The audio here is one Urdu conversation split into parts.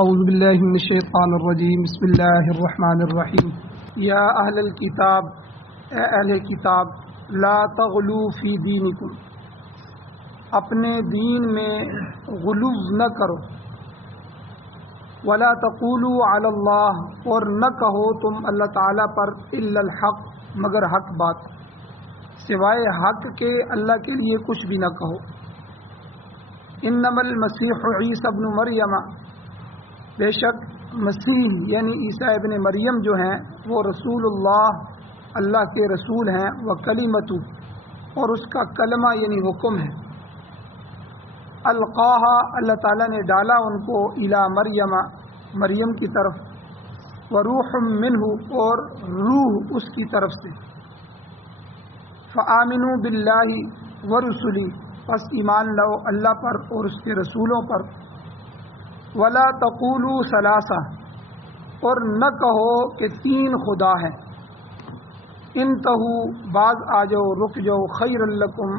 اعوذ باللہ من الشیطان الرجیم بسم اللہ الرحمن الرحیم یا اہل الکتاب، اے اہل کتاب، لا تغلو فی دینکم، اپنے دین میں غلو نہ کرو، ولا تقولوا علی اللہ، اور نہ کہو تم اللہ تعالیٰ پر الا الحق، مگر حق بات، سوائے حق کے اللہ کے لیے کچھ بھی نہ کہو۔ انما المسیح عیسی ابن مریم، بے شک مسیح یعنی عیسیٰ ابن مریم جو ہیں وہ رسول اللہ کے رسول ہیں، وکلمۃ، اور اس کا کلمہ یعنی حکم ہے، القاہا، اللہ تعالیٰ نے ڈالا ان کو، الی مریم کی طرف، وروح منہ، اور روح اس کی طرف سے، فآمنوا باللہ ورسلہ، پس ایمان لاؤ اللہ پر اور اس کے رسولوں پر، ولا تقولوا ثلاثہ، اور نہ کہو کہ تین خدا ہیں، انتہوا، باز آ جاؤ، رک جاؤ، خیر لکم،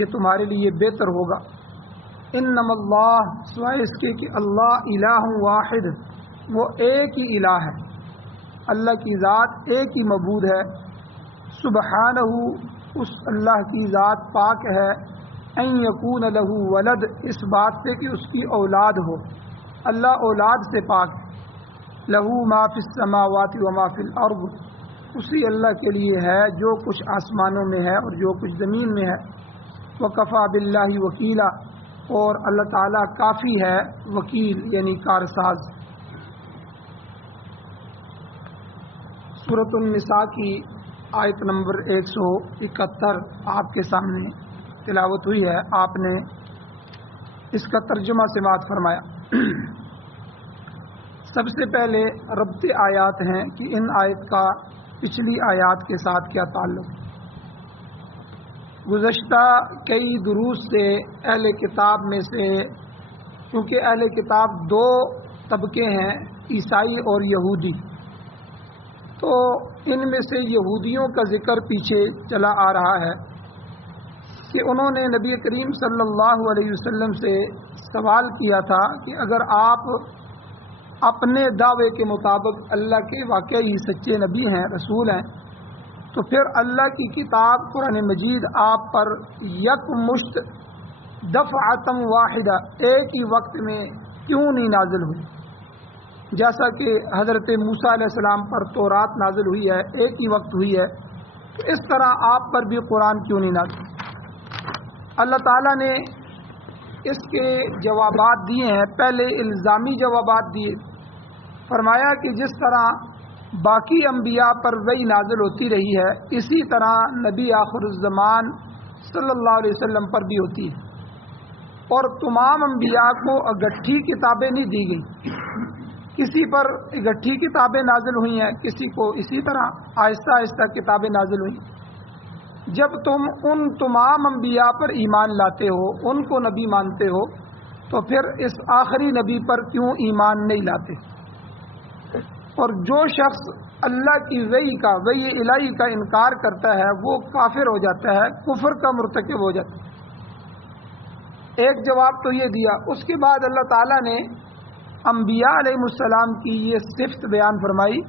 یہ تمہارے لیے بہتر ہوگا، انما اللہ، سوائے اس کے کہ اللہ الہ واحد، وہ ایک ہی الہ ہے، اللہ کی ذات ایک ہی معبود ہے، سبحانہ، اس اللہ کی ذات پاک ہے، ان یکون لہ ولد، اس بات سے کہ اس کی اولاد ہو، اللہ اولاد سے پاک ہے، لہو ما فی السماوات و ما فی الارض، اسی اللہ کے لیے ہے جو کچھ آسمانوں میں ہے اور جو کچھ زمین میں ہے، وکفی باللہ وکیلا، اور اللہ تعالیٰ کافی ہے وکیل یعنی کارساز۔ سورۃ النساء کی آیت نمبر 171 آپ کے سامنے تلاوت ہوئی ہے، آپ نے اس کا ترجمہ سماعت فرمایا۔ سب سے پہلے ربط آیات ہیں کہ ان آیت کا پچھلی آیات کے ساتھ کیا تعلق ہے۔ گزشتہ کئی دروس سے اہل کتاب میں سے، کیونکہ اہل کتاب دو طبقے ہیں، عیسائی اور یہودی، تو ان میں سے یہودیوں کا ذکر پیچھے چلا آ رہا ہے کہ انہوں نے نبی کریم صلی اللہ علیہ وسلم سے سوال کیا تھا کہ اگر آپ اپنے دعوے کے مطابق اللہ کے واقعی سچے نبی ہیں، رسول ہیں، تو پھر اللہ کی کتاب قرآن مجید آپ پر یک مشت دفعۃ واحدہ، ایک ہی وقت میں کیوں نہیں نازل ہوئی؟ جیسا کہ حضرت موسیٰ علیہ السلام پر تورات نازل ہوئی ہے، ایک ہی وقت ہوئی ہے، تو اس طرح آپ پر بھی قرآن کیوں نہیں نازل؟ اللہ تعالیٰ نے اس کے جوابات دیے ہیں۔ پہلے الزامی جوابات دیے، فرمایا کہ جس طرح باقی انبیاء پر وحی نازل ہوتی رہی ہے، اسی طرح نبی آخر الزمان صلی اللہ علیہ وسلم پر بھی ہوتی ہے، اور تمام انبیاء کو اکٹھی کتابیں نہیں دی گئی، کسی پر اکٹھی کتابیں نازل ہوئی ہیں، کسی کو اسی طرح آہستہ آہستہ کتابیں نازل ہوئی۔ جب تم ان تمام انبیاء پر ایمان لاتے ہو، ان کو نبی مانتے ہو، تو پھر اس آخری نبی پر کیوں ایمان نہیں لاتے؟ اور جو شخص اللہ کی وحی الہی کا انکار کرتا ہے وہ کافر ہو جاتا ہے، کفر کا مرتکب ہو جاتا ہے۔ ایک جواب تو یہ دیا۔ اس کے بعد اللہ تعالیٰ نے انبیاء علیہ السلام کی یہ صفت بیان فرمائی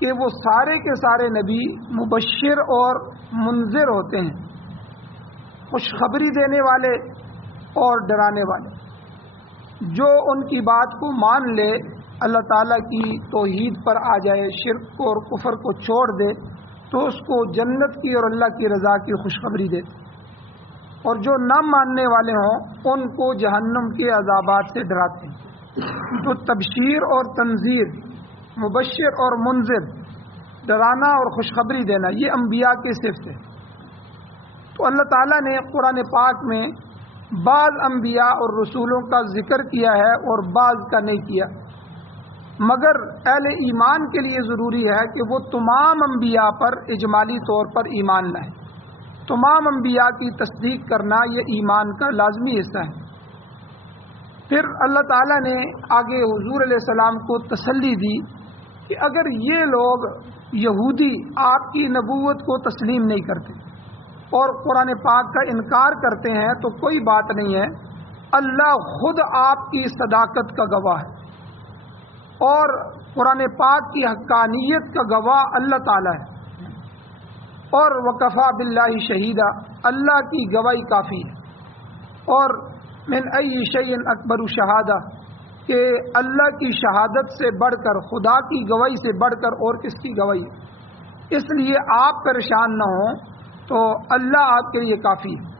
کہ وہ سارے کے سارے نبی مبشر اور منذر ہوتے ہیں، خوشخبری دینے والے اور ڈرانے والے۔ جو ان کی بات کو مان لے، اللہ تعالیٰ کی توحید پر آ جائے، شرک اور کفر کو چھوڑ دے، تو اس کو جنت کی اور اللہ کی رضا کی خوشخبری دیتے، اور جو نہ ماننے والے ہوں ان کو جہنم کے عذابات سے ڈراتے ہیں۔ تو تبشیر اور تنذیر، مبشر اور منذر، ڈرانا اور خوشخبری دینا، یہ انبیاء کی صفت ہے۔ تو اللہ تعالیٰ نے قرآن پاک میں بعض انبیاء اور رسولوں کا ذکر کیا ہے اور بعض کا نہیں کیا، مگر اہل ایمان کے لیے ضروری ہے کہ وہ تمام انبیاء پر اجمالی طور پر ایمان لائیں۔ تمام انبیاء کی تصدیق کرنا یہ ایمان کا لازمی حصہ ہے۔ پھر اللہ تعالیٰ نے آگے حضور علیہ السلام کو تسلی دی کہ اگر یہ لوگ یہودی آپ کی نبوت کو تسلیم نہیں کرتے اور قرآن پاک کا انکار کرتے ہیں تو کوئی بات نہیں ہے، اللہ خود آپ کی صداقت کا گواہ ہے۔ اور قرآن پاک کی حقانیت کا گواہ اللہ تعالیٰ ہے، اور وکفا باللہ شہیدہ، اللہ کی گواہی کافی ہے۔ اور من ای شیء اکبر شہادہ، کہ اللہ کی شہادت سے بڑھ کر، خدا کی گواہی سے بڑھ کر اور کس کی گواہی ہے؟ اس لیے آپ پریشان نہ ہوں، تو اللہ آپ کے لیے کافی ہے۔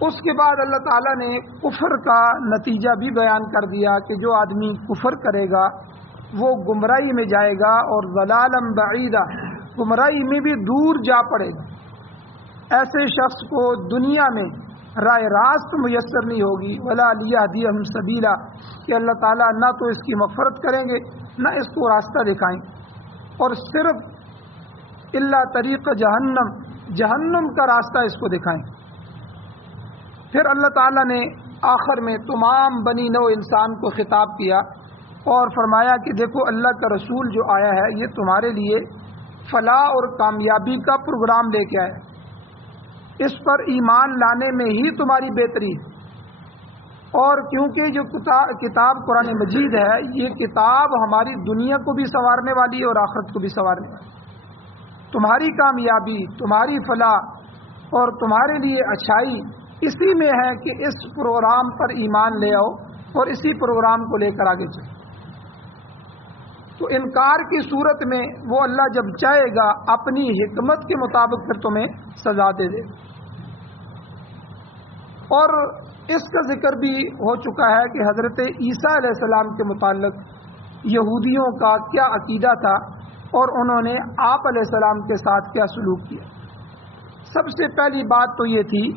اس کے بعد اللہ تعالیٰ نے کفر کا نتیجہ بھی بیان کر دیا کہ جو آدمی کفر کرے گا وہ گمراہی میں جائے گا، اور ضلالا بعیدا، گمراہی میں بھی دور جا پڑے گا۔ ایسے شخص کو دنیا میں رائے راست میسر نہیں ہوگی، ولا لیہدیہم سبیلا، کہ اللہ تعالیٰ نہ تو اس کی مغفرت کریں گے نہ اس کو راستہ دکھائیں، اور صرف الا طریق جہنم، جہنم کا راستہ اس کو دکھائیں۔ پھر اللہ تعالیٰ نے آخر میں تمام بنی نوع انسان کو خطاب کیا اور فرمایا کہ دیکھو اللہ کا رسول جو آیا ہے یہ تمہارے لیے فلاح اور کامیابی کا پروگرام لے کے آیا، اس پر ایمان لانے میں ہی تمہاری بہتری ہے۔ اور کیونکہ جو کتاب قرآن مجید ہے، یہ کتاب ہماری دنیا کو بھی سنوارنے والی ہے اور آخرت کو بھی سنوارنے والی۔ تمہاری کامیابی، تمہاری فلاح اور تمہارے لیے اچھائی اسی میں ہے کہ اس پروگرام پر ایمان لے آؤ اور اسی پروگرام کو لے کر آگے چلو۔ تو انکار کی صورت میں وہ اللہ جب چاہے گا اپنی حکمت کے مطابق پھر تمہیں سزا دے دے۔ اور اس کا ذکر بھی ہو چکا ہے کہ حضرت عیسیٰ علیہ السلام کے متعلق یہودیوں کا کیا عقیدہ تھا اور انہوں نے آپ علیہ السلام کے ساتھ کیا سلوک کیا۔ سب سے پہلی بات تو یہ تھی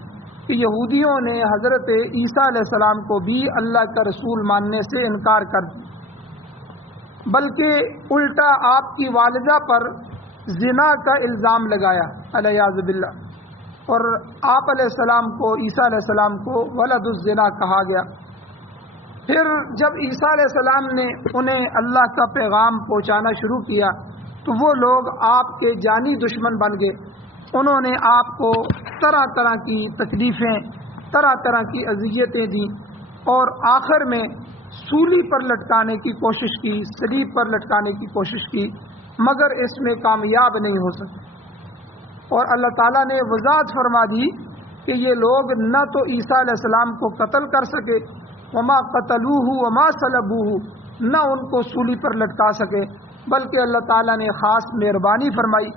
کہ یہودیوں نے حضرت عیسیٰ علیہ السلام کو بھی اللہ کا رسول ماننے سے انکار کر دیا، بلکہ الٹا آپ کی والدہ پر زنا کا الزام لگایا علیاذ باللہ، اور آپ علیہ السلام کو، عیسیٰ علیہ السلام کو ولد الزنا کہا گیا۔ پھر جب عیسیٰ علیہ السلام نے انہیں اللہ کا پیغام پہنچانا شروع کیا تو وہ لوگ آپ کے جانی دشمن بن گئے، انہوں نے آپ کو طرح طرح کی تکلیفیں، طرح طرح کی اذیتیں دیں، اور آخر میں سولی پر لٹکانے کی کوشش کی، صلیب پر لٹکانے کی کوشش کی، مگر اس میں کامیاب نہیں ہو سکے۔ اور اللہ تعالیٰ نے وضاحت فرما دی کہ یہ لوگ نہ تو عیسیٰ علیہ السلام کو قتل کر سکے، وما قتلوہ وما صلبوہ، نہ ان کو سولی پر لٹکا سکے، بلکہ اللہ تعالیٰ نے خاص مہربانی فرمائی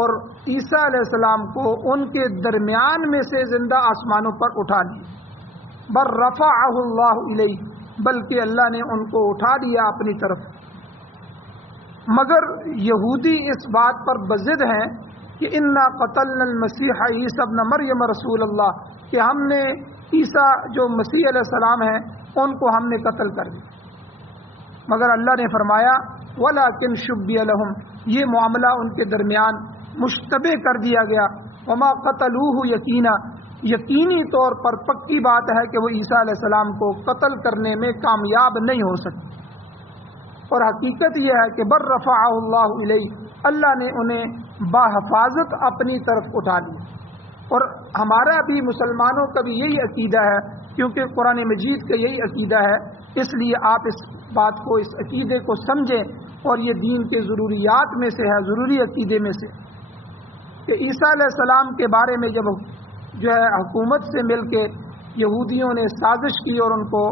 اور عیسیٰ علیہ السلام کو ان کے درمیان میں سے زندہ آسمانوں پر اٹھا لیا۔ بر رفعہ اللہ الیہ، بلکہ اللہ نے ان کو اٹھا لیا اپنی طرف۔ مگر یہودی اس بات پر بضد ہیں کہ انا قتلنا المسیح عیسی ابن مریم رسول اللہ، کہ ہم نے عیسیٰ جو مسیح علیہ السلام ہیں ان کو ہم نے قتل کر دیا۔ مگر اللہ نے فرمایا وَلَكِنْ شُبِّهَ لَهُمْ، یہ معاملہ ان کے درمیان مشتبہ کر دیا گیا۔ وما قتلوہ یقینا، یقینی طور پر پکی بات ہے کہ وہ عیسیٰ علیہ السلام کو قتل کرنے میں کامیاب نہیں ہو سکتے، اور حقیقت یہ ہے کہ بر رفعہ اللہ الیہ، اللہ نے انہیں باحفاظت اپنی طرف اٹھا لیا۔ اور ہمارا بھی، مسلمانوں کا بھی یہی عقیدہ ہے، کیونکہ قرآن مجید کا یہی عقیدہ ہے، اس لیے آپ اس بات کو، اس عقیدے کو سمجھیں، اور یہ دین کے ضروریات میں سے ہے، ضروری عقیدے میں سے، کہ عیسیٰ علیہ السلام کے بارے میں جب جو ہے حکومت سے مل کے یہودیوں نے سازش کی اور ان کو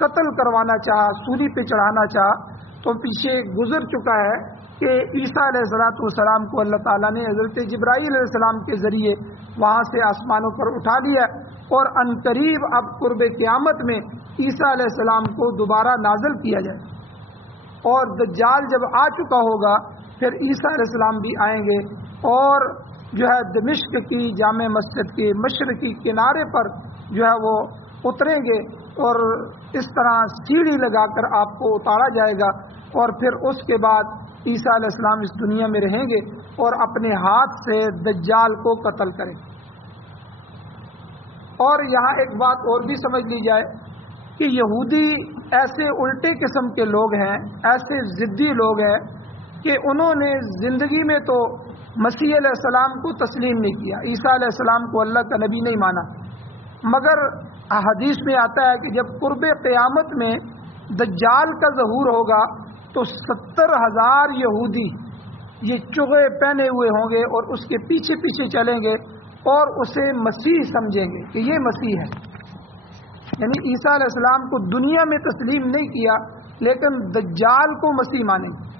قتل کروانا چاہا، سولی پہ چڑھانا چاہا، تو پیچھے گزر چکا ہے کہ عیسیٰ علیہ السلام کو اللہ تعالیٰ نے حضرت جبرائیل علیہ السلام کے ذریعے وہاں سے آسمانوں پر اٹھا لیا، اور عنقریب اب قرب قیامت میں عیسیٰ علیہ السلام کو دوبارہ نازل کیا جائے، اور دجال جب آ چکا ہوگا پھر عیسیٰ علیہ السلام بھی آئیں گے، اور جو ہے دمشق کی جامع مسجد کے مشرقی کنارے پر جو ہے وہ اتریں گے، اور اس طرح سیڑھی لگا کر آپ کو اتارا جائے گا، اور پھر اس کے بعد عیسیٰ علیہ السلام اس دنیا میں رہیں گے اور اپنے ہاتھ سے دجال کو قتل کریں گے۔ اور یہاں ایک بات اور بھی سمجھ لی جائے کہ یہودی ایسے الٹے قسم کے لوگ ہیں، ایسے ضدی لوگ ہیں کہ انہوں نے زندگی میں تو مسیح علیہ السلام کو تسلیم نہیں کیا، عیسیٰ علیہ السلام کو اللہ کا نبی نہیں مانا، مگر حدیث میں آتا ہے کہ جب قرب قیامت میں دجال کا ظہور ہوگا تو 70,000 یہودی یہ چغے پہنے ہوئے ہوں گے اور اس کے پیچھے پیچھے چلیں گے اور اسے مسیح سمجھیں گے کہ یہ مسیح ہے. یعنی عیسیٰ علیہ السلام کو دنیا میں تسلیم نہیں کیا لیکن دجال کو مسیح مانیں گے.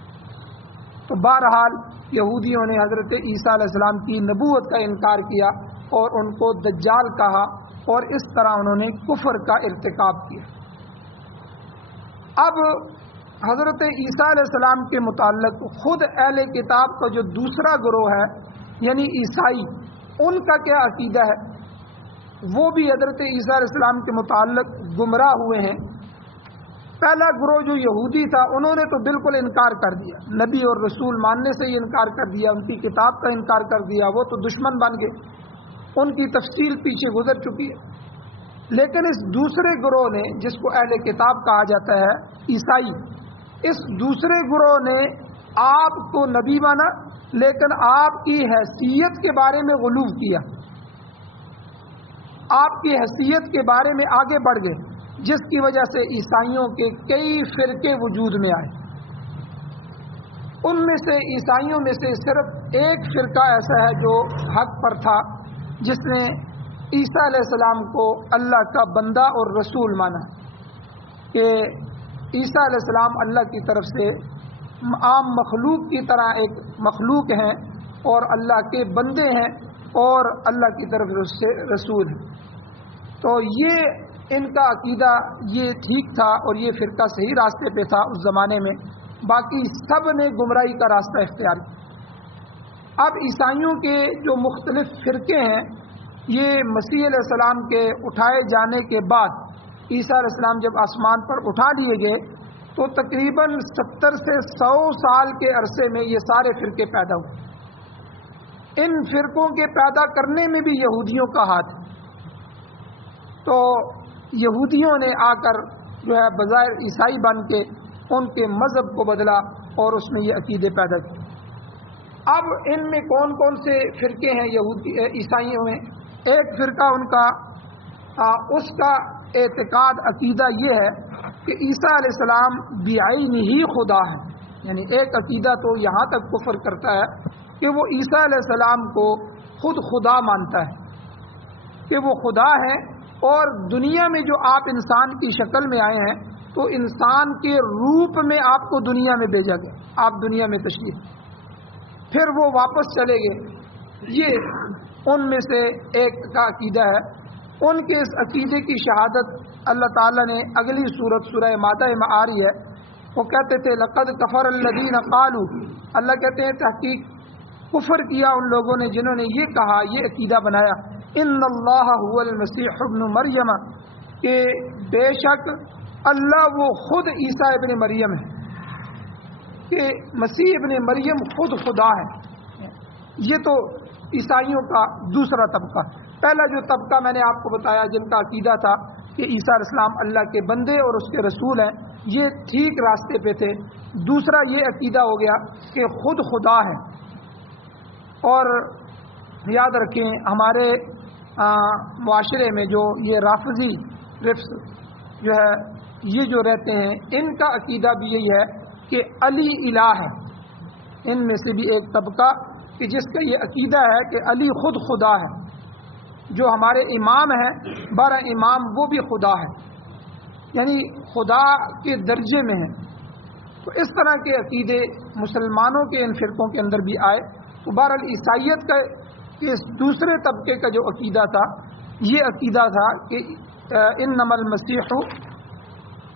تو بہرحال یہودیوں نے حضرت عیسیٰ علیہ السلام کی نبوت کا انکار کیا اور ان کو دجال کہا اور اس طرح انہوں نے کفر کا ارتکاب کیا. اب حضرت عیسیٰ علیہ السلام کے متعلق خود اہل کتاب کا جو دوسرا گروہ ہے یعنی عیسائی، ان کا کیا عقیدہ ہے، وہ بھی حضرت عیسیٰ علیہ السلام کے متعلق گمراہ ہوئے ہیں. پہلا گروہ جو یہودی تھا انہوں نے تو بالکل انکار کر دیا، نبی اور رسول ماننے سے ہی انکار کر دیا، ان کی کتاب کا انکار کر دیا، وہ تو دشمن بن گئے، ان کی تفصیل پیچھے گزر چکی ہے. لیکن اس دوسرے گروہ نے، جس کو اہل کتاب کہا جاتا ہے عیسائی، اس دوسرے گروہ نے آپ کو نبی مانا لیکن آپ کی حیثیت کے بارے میں غلو کیا، آپ کی حیثیت کے بارے میں آگے بڑھ گئے، جس کی وجہ سے عیسائیوں کے کئی فرقے وجود میں آئے. ان میں سے عیسائیوں میں سے صرف ایک فرقہ ایسا ہے جو حق پر تھا، جس نے عیسیٰ علیہ السلام کو اللہ کا بندہ اور رسول مانا کہ عیسیٰ علیہ السلام اللہ کی طرف سے عام مخلوق کی طرح ایک مخلوق ہیں اور اللہ کے بندے ہیں اور اللہ کی طرف سے رسول ہیں. تو یہ ان کا عقیدہ یہ ٹھیک تھا اور یہ فرقہ صحیح راستے پہ تھا اس زمانے میں، باقی سب نے گمراہی کا راستہ اختیار کیا. اب عیسائیوں کے جو مختلف فرقے ہیں، یہ مسیح علیہ السلام کے اٹھائے جانے کے بعد عیسیٰ علیہ السلام جب آسمان پر اٹھا لیے گئے تو تقریباً 70 سے 100 سال کے عرصے میں یہ سارے فرقے پیدا ہوئے. ان فرقوں کے پیدا کرنے میں بھی یہودیوں کا ہاتھ ہے. تو یہودیوں نے آ کر جو ہے بظاہر عیسائی بن کے ان کے مذہب کو بدلا اور اس میں یہ عقیدے پیدا کیے. اب ان میں کون کون سے فرقے ہیں عیسائیوں میں؟ ایک فرقہ ان کا اس کا اعتقاد عقیدہ یہ ہے کہ عیسیٰ علیہ السلام بعینہ ہی خدا ہے. یعنی ایک عقیدہ تو یہاں تک کفر کرتا ہے کہ وہ عیسیٰ علیہ السلام کو خود خدا مانتا ہے کہ وہ خدا ہے، اور دنیا میں جو آپ انسان کی شکل میں آئے ہیں تو انسان کے روپ میں آپ کو دنیا میں بھیجا گیا، آپ دنیا میں تشریف پھر وہ واپس چلے گئے. یہ ان میں سے ایک کا عقیدہ ہے. ان کے اس عقیدے کی شہادت اللہ تعالیٰ نے اگلی سورت سورہ مائدہ میں آ رہی ہے. وہ کہتے تھے لقد کفر الذین قالوا، اللہ کہتے ہیں تحقیق کفر کیا ان لوگوں نے جنہوں نے یہ کہا، یہ عقیدہ بنایا، ان اللہ هو المسیح ابن مریم، کہ بے شک اللہ وہ خود عیسیٰ ابن مریم ہے، کہ مسیح ابن مریم خود خدا ہے. یہ تو عیسائیوں کا دوسرا طبقہ. پہلا جو طبقہ میں نے آپ کو بتایا جن کا عقیدہ تھا کہ عیسیٰ علیہ السلام اللہ کے بندے اور اس کے رسول ہیں، یہ ٹھیک راستے پہ تھے. دوسرا یہ عقیدہ ہو گیا کہ خود خدا ہے. اور یاد رکھیں ہمارے معاشرے میں جو یہ رافضی رفض جو ہے یہ جو رہتے ہیں، ان کا عقیدہ بھی یہی ہے کہ علی الہ ہے. ان میں سے بھی ایک طبقہ کہ جس کا یہ عقیدہ ہے کہ علی خود خدا ہے. جو ہمارے امام ہیں 12 امام وہ بھی خدا ہے، یعنی خدا کے درجے میں ہیں. تو اس طرح کے عقیدے مسلمانوں کے ان فرقوں کے اندر بھی آئے. تو بہرحال عیسائیت کا اس دوسرے طبقے کا جو عقیدہ تھا یہ عقیدہ تھا کہ انما المسیح،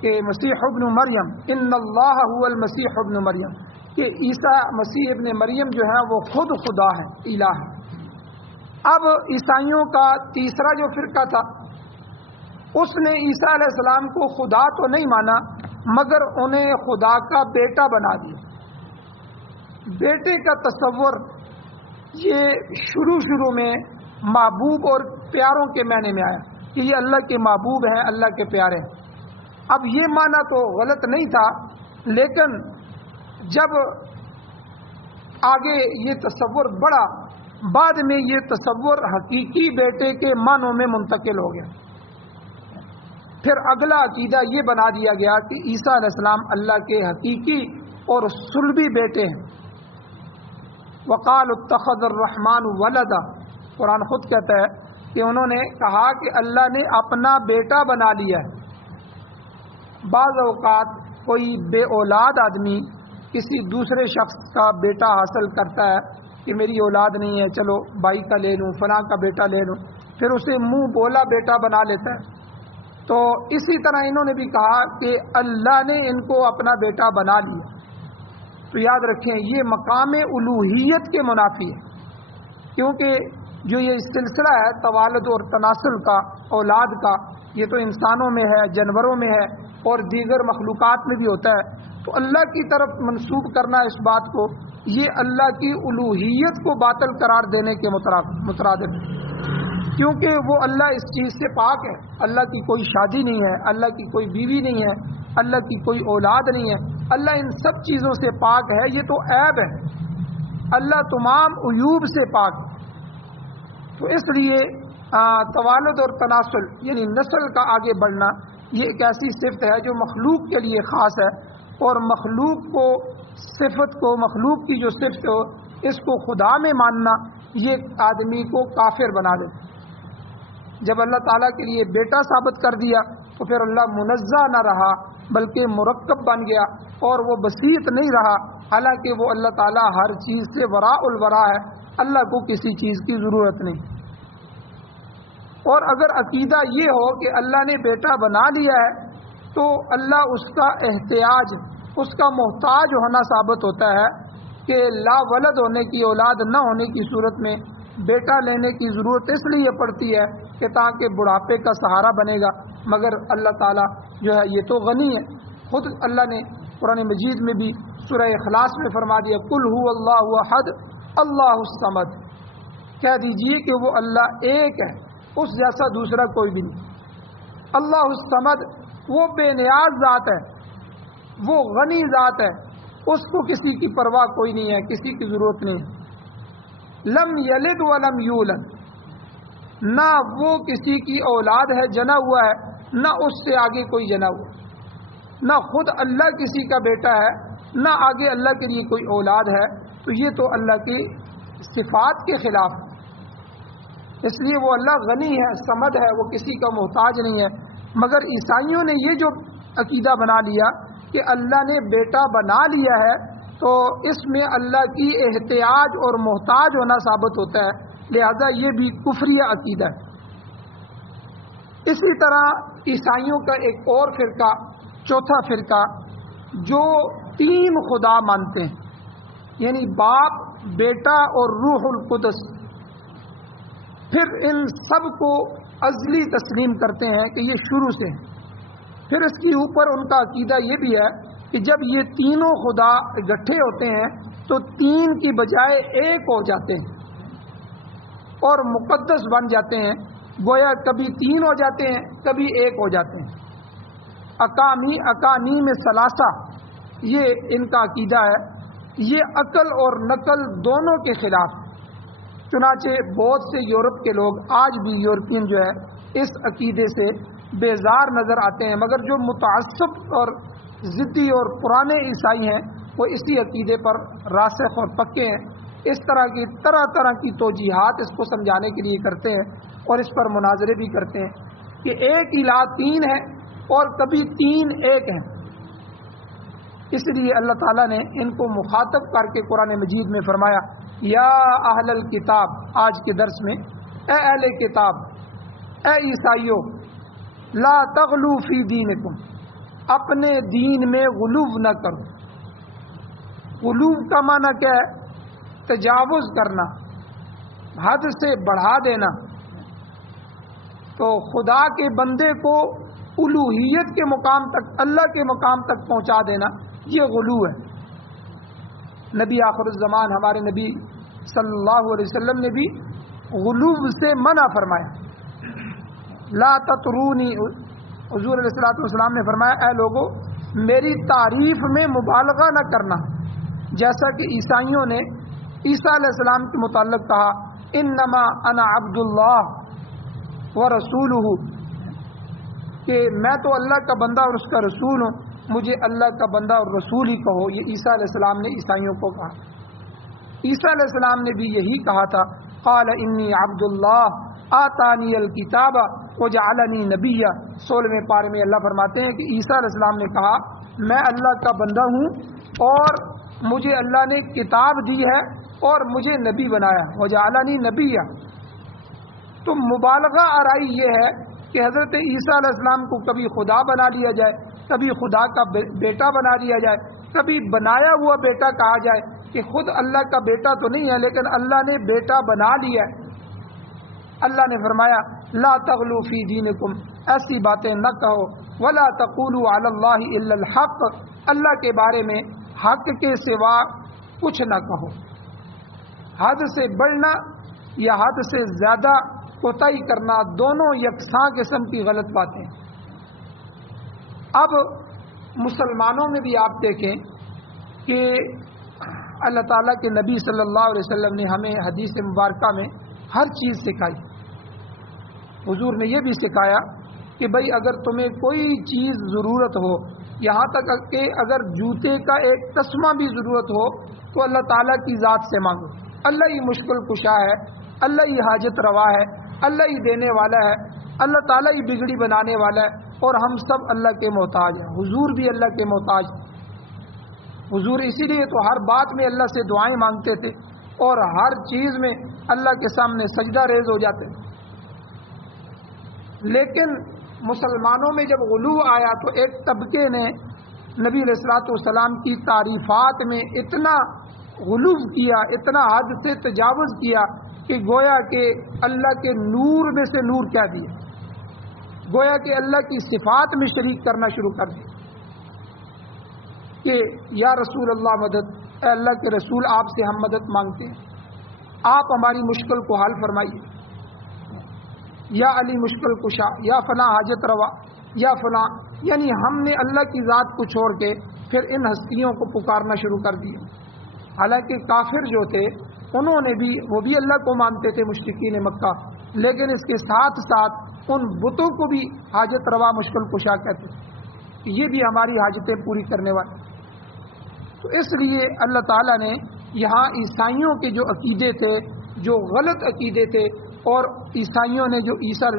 کہ مسیح ابن مریم، ان اللہ هو المسیح ابن مریم، کہ عیسیٰ مسیح ابن مریم جو ہے وہ خود خدا ہے، الہ ہے. اب عیسائیوں کا تیسرا جو فرقہ تھا اس نے عیسیٰ علیہ السلام کو خدا تو نہیں مانا مگر انہیں خدا کا بیٹا بنا دیا. بیٹے کا تصور یہ شروع میں محبوب اور پیاروں کے معنی میں آیا کہ یہ اللہ کے محبوب ہیں، اللہ کے پیارے ہیں. اب یہ معنی تو غلط نہیں تھا، لیکن جب آگے یہ تصور بڑھا بعد میں یہ تصور حقیقی بیٹے کے معنوں میں منتقل ہو گیا. پھر اگلا عقیدہ یہ بنا دیا گیا کہ عیسیٰ علیہ السلام اللہ کے حقیقی اور صلبی بیٹے ہیں. وقال اتخذ الرحمن ولدا، قرآن خود کہتا ہے کہ انہوں نے کہا کہ اللہ نے اپنا بیٹا بنا لیا ہے. بعض اوقات کوئی بے اولاد آدمی کسی دوسرے شخص کا بیٹا حاصل کرتا ہے کہ میری اولاد نہیں ہے، چلو بھائی کا لے لوں، فلاں کا بیٹا لے لوں، پھر اسے منہ بولا بیٹا بنا لیتا ہے. تو اسی طرح انہوں نے بھی کہا کہ اللہ نے ان کو اپنا بیٹا بنا لیا. تو یاد رکھیں یہ مقام الوہیت کے منافی ہے، کیونکہ جو یہ سلسلہ ہے توالد اور تناسل کا، اولاد کا، یہ تو انسانوں میں ہے، جانوروں میں ہے اور دیگر مخلوقات میں بھی ہوتا ہے. تو اللہ کی طرف منسوب کرنا اس بات کو، یہ اللہ کی الوہیت کو باطل قرار دینے کے مترادف ہے، کیونکہ وہ اللہ اس چیز سے پاک ہے. اللہ کی کوئی شادی نہیں ہے، اللہ کی کوئی بیوی نہیں ہے، اللہ کی کوئی اولاد نہیں ہے. اللہ ان سب چیزوں سے پاک ہے، یہ تو عیب ہے. اللہ تمام عیوب سے پاک ہے. تو اس لیے توالد اور تناسل یعنی نسل کا آگے بڑھنا یہ ایک ایسی صفت ہے جو مخلوق کے لیے خاص ہے، اور مخلوق کو صفت کو، مخلوق کی جو صفت ہو اس کو خدا میں ماننا یہ آدمی کو کافر بنا دے. جب اللہ تعالیٰ کے لیے بیٹا ثابت کر دیا تو پھر اللہ منزہ نہ رہا بلکہ مرکب بن گیا اور وہ بسیط نہیں رہا، حالانکہ وہ اللہ تعالیٰ ہر چیز سے وراء الورا ہے، اللہ کو کسی چیز کی ضرورت نہیں. اور اگر عقیدہ یہ ہو کہ اللہ نے بیٹا بنا لیا ہے تو اللہ اس کا احتیاج، اس کا محتاج ہونا ثابت ہوتا ہے کہ لا ولد ہونے کی، اولاد نہ ہونے کی صورت میں بیٹا لینے کی ضرورت اس لیے پڑتی ہے کہ تاکہ بڑھاپے کا سہارا بنے گا. مگر اللہ تعالیٰ جو ہے یہ تو غنی ہے. خود اللہ نے قرآن مجید میں بھی سورہ اخلاص میں فرما دیا قل هو اللہ احد اللہ الصمد، کہہ دیجئے کہ وہ اللہ ایک ہے، اس جیسا دوسرا کوئی بھی نہیں. اللہ الصمد وہ بے نیاز ذات ہے، وہ غنی ذات ہے، اس کو کسی کی پرواہ کوئی نہیں ہے، کسی کی ضرورت نہیں ہے. لم یلد ولم یولد، نہ وہ کسی کی اولاد ہے جنا ہوا ہے، نہ اس سے آگے کوئی جنا ہوا، نہ خود اللہ کسی کا بیٹا ہے، نہ آگے اللہ کے لیے کوئی اولاد ہے. تو یہ تو اللہ کی صفات کے خلاف ہے. اس لیے وہ اللہ غنی ہے، صمد ہے، وہ کسی کا محتاج نہیں ہے. مگر عیسائیوں نے یہ جو عقیدہ بنا لیا کہ اللہ نے بیٹا بنا لیا ہے تو اس میں اللہ کی احتیاج اور محتاج ہونا ثابت ہوتا ہے، لہذا یہ بھی کفریہ عقیدہ ہے. اسی طرح عیسائیوں کا ایک اور فرقہ، چوتھا فرقہ، جو تین خدا مانتے ہیں، یعنی باپ، بیٹا اور روح القدس، پھر ان سب کو ازلی تسلیم کرتے ہیں کہ یہ شروع سے ہیں. پھر اس کے اوپر ان کا عقیدہ یہ بھی ہے کہ جب یہ تینوں خدا اکٹھے ہوتے ہیں تو تین کی بجائے ایک ہو جاتے ہیں اور مقدس بن جاتے ہیں، گویا کبھی تین ہو جاتے ہیں کبھی ایک ہو جاتے ہیں. اقانیم ثلاثہ یہ ان کا عقیدہ ہے. یہ عقل اور نقل دونوں کے خلاف ہے. چنانچہ بہت سے یورپ کے لوگ آج بھی یورپین جو ہے اس عقیدے سے بیزار نظر آتے ہیں، مگر جو متعصب اور ضدی اور پرانے عیسائی ہیں وہ اسی عقیدے پر راسخ اور پکے ہیں. اس طرح کی توجیحات اس کو سمجھانے کے لیے کرتے ہیں اور اس پر مناظرے بھی کرتے ہیں کہ ایک الہ تین ہے اور کبھی تین ایک ہیں. اس لیے اللہ تعالیٰ نے ان کو مخاطب کر کے قرآن مجید میں فرمایا یا اہل الکتاب، آج کے درس میں، اے اہل کتاب، اے عیسائیو، لا تغلو فی دینکم، اپنے دین میں غلو نہ کرو. غلو کا معنی کیا ہے؟ تجاوز کرنا، حد سے بڑھا دینا. تو خدا کے بندے کو الوہیت کے مقام تک، اللہ کے مقام تک پہنچا دینا، یہ غلو ہے. نبی آخر الزمان ہمارے نبی صلی اللہ علیہ وسلم نے بھی غلو سے منع فرمایا. لا تطرونی، حضور علیہ السلام نے فرمایا اے لوگو میری تعریف میں مبالغہ نہ کرنا، جیسا کہ عیسائیوں نے عیسیٰ علیہ السلام کے متعلق کہا انما انا عبد اللہ ورسولہ، کہ میں تو اللہ کا بندہ اور اس کا رسول ہوں. مجھے اللہ کا بندہ اور رسول ہی کہو. یہ عیسیٰ علیہ السلام نے عیسائیوں کو کہا. عیسیٰ علیہ السلام نے بھی یہی کہا تھا. قال انی عبد اللہ آتانی الکتاب وجعلنی نبیا. 16ویں پارے میں اللہ فرماتے ہیں کہ عیسیٰ علیہ السلام نے کہا میں اللہ کا بندہ ہوں اور مجھے اللہ نے کتاب دی ہے اور مجھے نبی بنایا. وجعلنی نبیا. تو مبالغہ آرائی یہ ہے کہ حضرت عیسیٰ علیہ السلام کو کبھی خدا بنا لیا جائے, کبھی خدا کا بیٹا بنا لیا جائے, کبھی بنایا ہوا بیٹا کہا جائے کہ خود اللہ کا بیٹا تو نہیں ہے لیکن اللہ نے بیٹا بنا لیا ہے. اللہ نے فرمایا لا تغلوا فی دینکم, ایسی باتیں نہ کہو. ولا تقولوا علی اللہ الا الحق, اللہ کے بارے میں حق کے سوا کچھ نہ کہو. حد سے بڑھنا یا حد سے زیادہ کوتاہی کرنا دونوں یکساں قسم کی غلط باتیں. اب مسلمانوں میں بھی آپ دیکھیں کہ اللہ تعالیٰ کے نبی صلی اللہ علیہ وسلم نے ہمیں حدیث مبارکہ میں ہر چیز سکھائی. حضور نے یہ بھی سکھایا کہ بھئی اگر تمہیں کوئی چیز ضرورت ہو, یہاں تک کہ اگر جوتے کا ایک تسمہ بھی ضرورت ہو تو اللہ تعالیٰ کی ذات سے مانگو. اللہ ہی مشکل کشا ہے, اللہ ہی حاجت روا ہے, اللہ ہی دینے والا ہے, اللہ تعالیٰ ہی بگڑی بنانے والا ہے اور ہم سب اللہ کے محتاج ہیں. حضور بھی اللہ کے محتاج. حضور اسی لیے تو ہر بات میں اللہ سے دعائیں مانگتے تھے اور ہر چیز میں اللہ کے سامنے سجدہ ریز ہو جاتے. لیکن مسلمانوں میں جب غلو آیا تو ایک طبقے نے نبی علیہ الصلوۃ والسلام کی تعریفات میں اتنا غلو کیا, اتنا حد سے تجاوز کیا کہ گویا کہ اللہ کے نور میں سے نور کیا دیا, گویا کہ اللہ کی صفات میں شریک کرنا شروع کر دیا کہ یا رسول اللہ مدد, اے اللہ کے رسول آپ سے ہم مدد مانگتے ہیں, آپ ہماری مشکل کو حل فرمائیے. یا علی مشکل کشا, یا فلاں حاجت روا, یا فلاں. یعنی ہم نے اللہ کی ذات کو چھوڑ کے پھر ان ہستیوں کو پکارنا شروع کر دیا. حالانکہ کافر جو تھے انہوں نے بھی, وہ بھی اللہ کو مانتے تھے مشرکین مکہ, لیکن اس کے ساتھ ساتھ ان بتوں کو بھی حاجت روا مشکل کشا کہتے تھے. یہ بھی ہماری حاجتیں پوری کرنے والے. تو اس لیے اللہ تعالیٰ نے یہاں عیسائیوں کے جو عقیدے تھے, جو غلط عقیدے تھے, اور عیسائیوں نے جو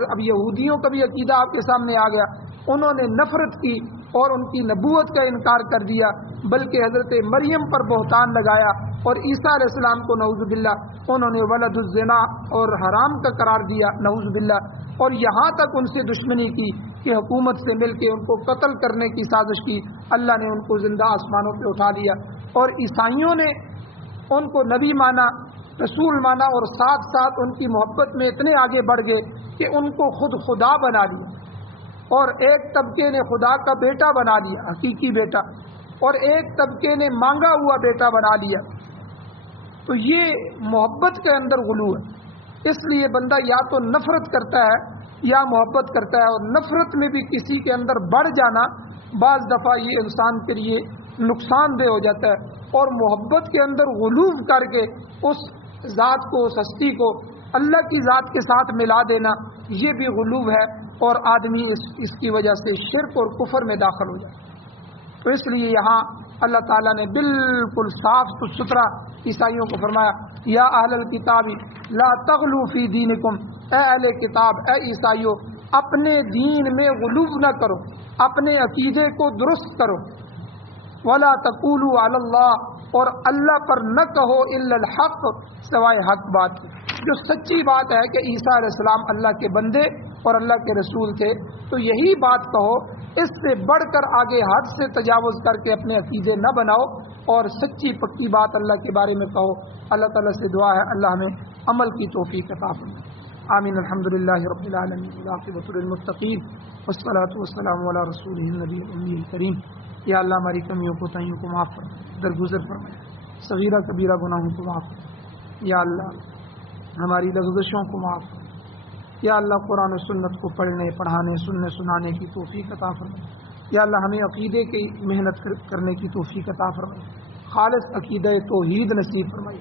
اب یہودیوں کا بھی عقیدہ آپ کے سامنے آ گیا, انہوں نے نفرت کی اور ان کی نبوت کا انکار کر دیا, بلکہ حضرت مریم پر بہتان لگایا اور عیسیٰ علیہ السلام کو نعوذ باللہ انہوں نے ولد الزنا اور حرام کا قرار دیا نعوذ باللہ, اور یہاں تک ان سے دشمنی کی کہ حکومت سے مل کے ان کو قتل کرنے کی سازش کی. اللہ نے ان کو زندہ آسمانوں پہ اٹھا لیا اور عیسائیوں نے ان کو نبی مانا, رسول مانا, اور ساتھ ساتھ ان کی محبت میں اتنے آگے بڑھ گئے کہ ان کو خود خدا بنا لیا, اور ایک طبقے نے خدا کا بیٹا بنا لیا, حقیقی بیٹا, اور ایک طبقے نے مانگا ہوا بیٹا بنا لیا. تو یہ محبت کے اندر غلو ہے. اس لیے بندہ یا تو نفرت کرتا ہے یا محبت کرتا ہے, اور نفرت میں بھی کسی کے اندر بڑھ جانا بعض دفعہ یہ انسان کے لیے نقصان دہ ہو جاتا ہے, اور محبت کے اندر غلو کر کے اس ذات کو, اس ہستی کو اللہ کی ذات کے ساتھ ملا دینا, یہ بھی غلو ہے, اور آدمی اس کی وجہ سے شرک اور کفر میں داخل ہو جائے. تو اس لیے یہاں اللہ تعالیٰ نے بالکل صاف ستھرا عیسائیوں کو فرمایا یا اہل الکتاب لا تغلوا فی دینکم, اے اہل کتاب, اے عیسائیوں, اپنے دین میں غلو نہ کرو, اپنے عقیدے کو درست کرو. ولا تقولوا علی اللہ, اور اللہ پر نہ کہو الا الحق, سوائے حق بات. جو سچی بات ہے کہ عیسیٰ علیہ السلام اللہ کے بندے اور اللہ کے رسول تھے, تو یہی بات کہو, اس سے بڑھ کر آگے حد سے تجاوز کر کے اپنے عقیدے نہ بناؤ, اور سچی پکی بات اللہ کے بارے میں کہو. اللہ تعالیٰ سے دعا ہے اللہ ہمیں عمل کی توفیق عطا فرمائے. آمین. الحمدللہ رب العالمین والعاقبۃ للمتقین والصلاۃ والسلام علی رسولہ النبی الامی الکریم. یا اللہ ہماری کمیوں کو تائیوں کو معاف فرمائے, درگزر فرمائے, صغیرہ کبیرہ گناہوں کو معاف فرمائے. یا اللہ ہماری لغزشوں کو معاف فرمائے. یا اللہ قرآن و سنت کو پڑھنے, پڑھانے, سننے, سنانے کی توفیق عطا فرمائے. یا اللہ ہمیں عقیدے کی محنت کرنے کی توفیق عطا فرمائے, خالص عقیدہ توحید نصیب فرمائے,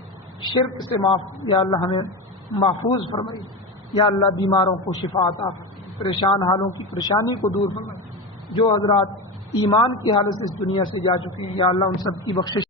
شرک سے معاف. یا اللہ ہمیں محفوظ فرمائے. یا اللہ بیماروں کو شفا عطا فرمائے, پریشان حالوں کی پریشانی کو دور فرمائے. جو حضرات ایمان کی حالت سے اس دنیا سے جا چکے ہیں، یا اللہ ان سب کی بخشش